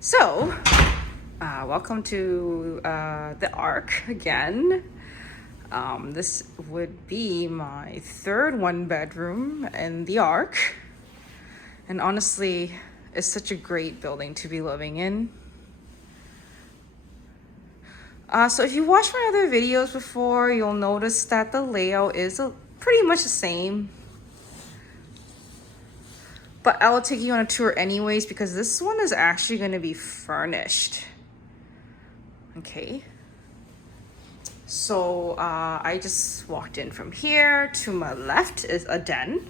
So, welcome to the Ark again. This would be my third one bedroom in the Ark. And honestly, it's such a great building to be living in. So if you watched my other videos before, you'll notice that the layout is pretty much the same. But I will take you on a tour anyways because this one is actually going to be furnished. Okay. So I just walked in from here. To my left is a den.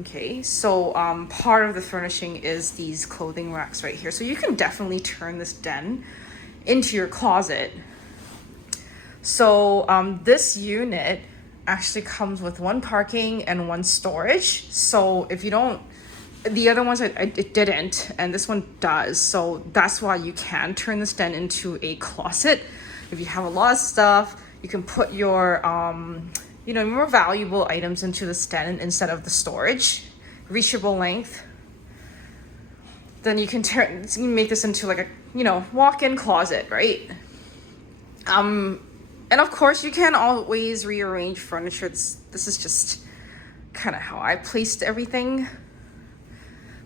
Okay, so part of the furnishing is these clothing racks right here. So you can definitely turn this den into your closet. So this unit actually comes with one parking and one storage. So if you don't, the other ones it didn't, and this one does. So that's why you can turn this den into a closet. If you have a lot of stuff, you can put your more valuable items into the den instead of the storage, reachable length. Then you can make this into like a walk-in closet, right? And of course, you can always rearrange furniture. This is just kind of how I placed everything.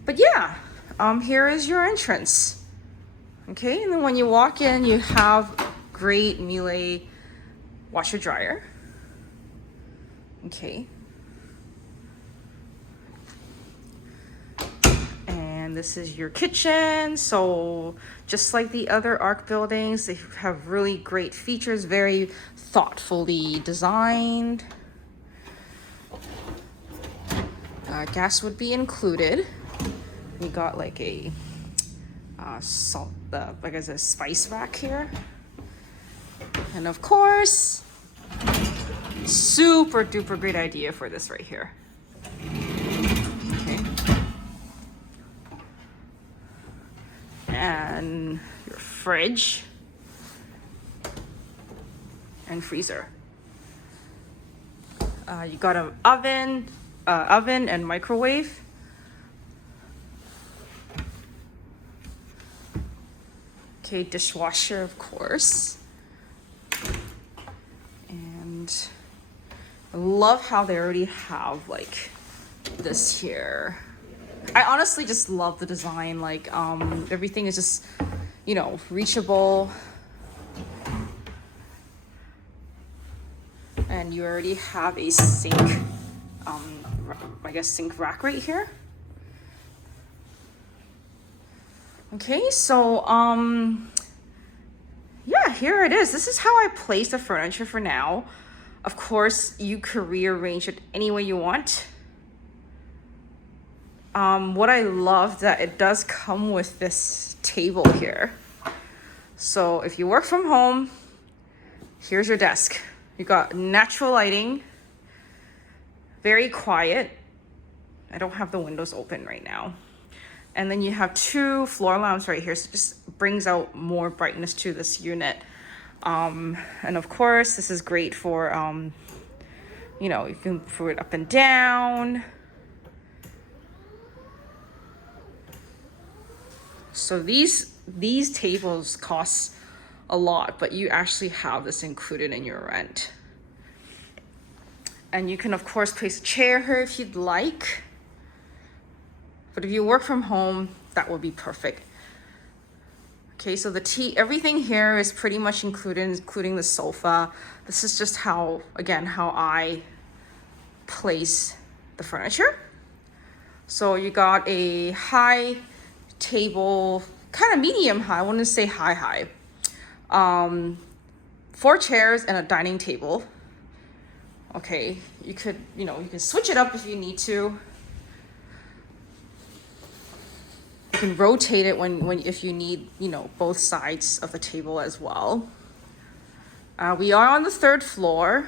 But yeah, here is your entrance. Okay, and then when you walk in, you have great Miele washer dryer. Okay. And this is your kitchen. So just like the other Ark buildings, they have really great features, very thoughtfully designed. Gas would be included. We got like a a spice rack here. And of course, super duper great idea for this right here. Okay. And your fridge and freezer. You got an oven and microwave. Okay, dishwasher, of course. And I love how they already have like this here. I honestly just love the design. Like everything is just, reachable. And you already have a sink, sink rack right here. Okay, so yeah, here it is. This is how I place the furniture for now. Of course, you could rearrange it any way you want. What I love that it does come with this table here. So if you work from home, here's your desk. You got natural lighting, very quiet. I don't have the windows open right now. And then you have two floor lamps right here. So it just brings out more brightness to this unit. And of course, this is great for, you can put it up and down. So these tables cost a lot, but you actually have this included in your rent. And you can, of course, place a chair here if you'd like. But if you work from home, that would be perfect. Okay, so everything here is pretty much included, including the sofa. This is just how I place the furniture. So you got a high table, kind of medium high, I wouldn't say high. 4 chairs and a dining table. Okay, you could, you can switch it up if you need to. You can rotate it if you need, both sides of the table as well. We are on the 3rd floor,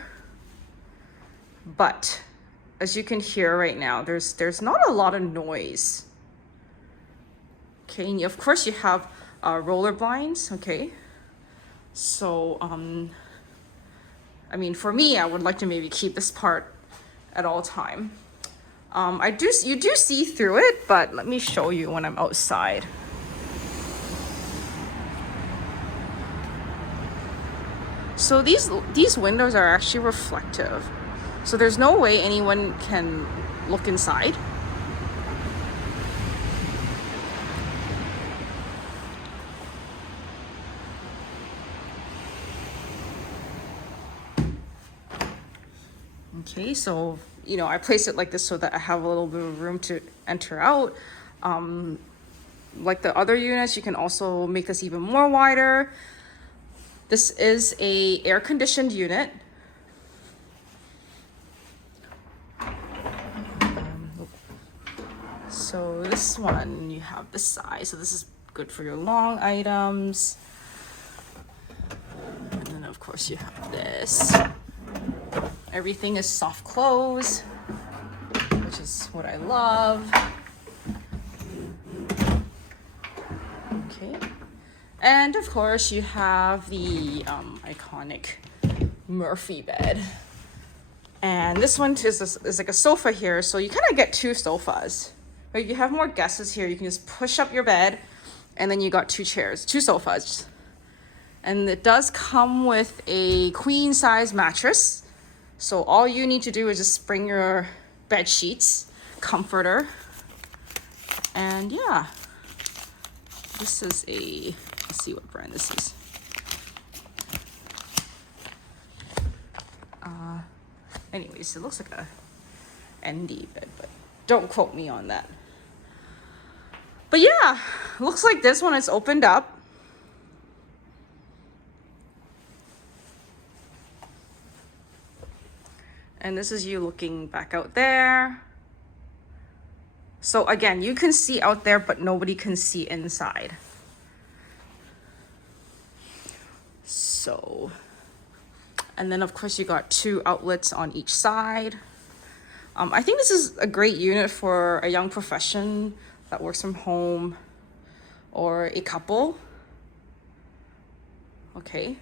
but as you can hear right now, there's not a lot of noise. Okay, and of course you have roller blinds. Okay, so for me, I would like to maybe keep this part at all time. You do see through it, but let me show you when I'm outside. So these windows are actually reflective. So there's no way anyone can look inside. Okay, so, you know, I placed it like this so that I have a little bit of room to enter out. Like the other units, you can also make this even more wider. This is a air-conditioned unit. So this one, you have this size. So this is good for your long items. And then of course you have this. Everything is soft close, which is what I love. Okay. And of course you have the iconic Murphy bed. And this one is like a sofa here. So you kind of get two sofas. But if you have more guests here, you can just push up your bed and then you got two chairs, two sofas. And it does come with a queen size mattress. So all you need to do is just bring your bed sheets, comforter, and yeah. This is a, let's see what brand this is. Anyways, it looks like a ND bed, but don't quote me on that. But yeah, looks like this one is opened up. And this is you looking back out there. So again, you can see out there, but nobody can see inside. So, and then of course you got two outlets on each side. I think this is a great unit for a young profession that works from home or a couple. Okay.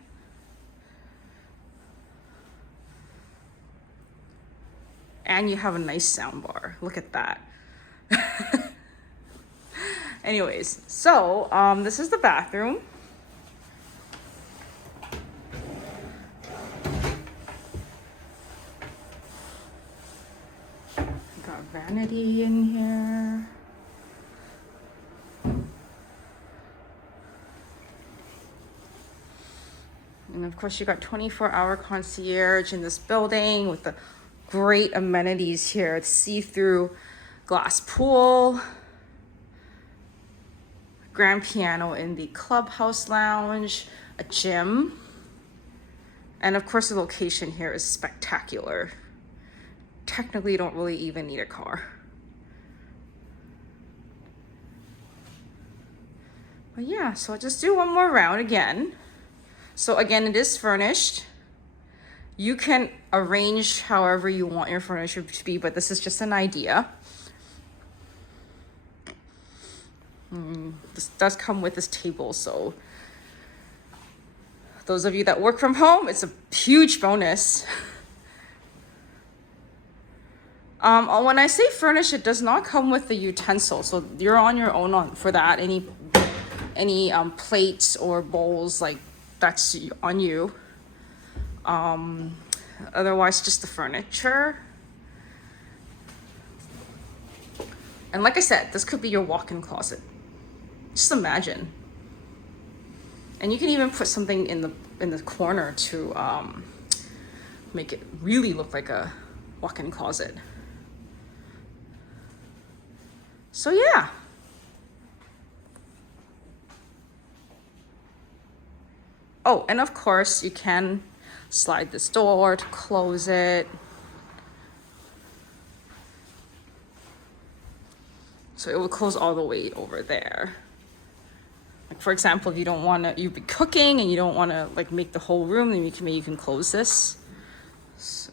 And you have a nice sound bar. Look at that. Anyways, so this is the bathroom. Got vanity in here. And of course you got 24-hour concierge in this building with the great amenities here. It's see-through glass pool, grand piano in the clubhouse lounge, a gym, and of course the location here is spectacular. Technically, you don't really even need a car. But yeah, so I'll just do one more round again. So again, it is furnished. You can arrange however you want your furniture to be, but this is just an idea. This does come with this table, so those of you that work from home, it's a huge bonus. When I say furnished, it does not come with the utensils, so you're on your own for that. Any plates or bowls, like that's on you. Otherwise just the furniture. And like I said, this could be your walk-in closet. Just imagine. And you can even put something in the corner to make it really look like a walk-in closet. So yeah. Oh, and of course you can slide this door to close it. So it will close all the way over there. Like for example, if you don't want to, you'd be cooking and you don't want to like make the whole room, then you can close this. So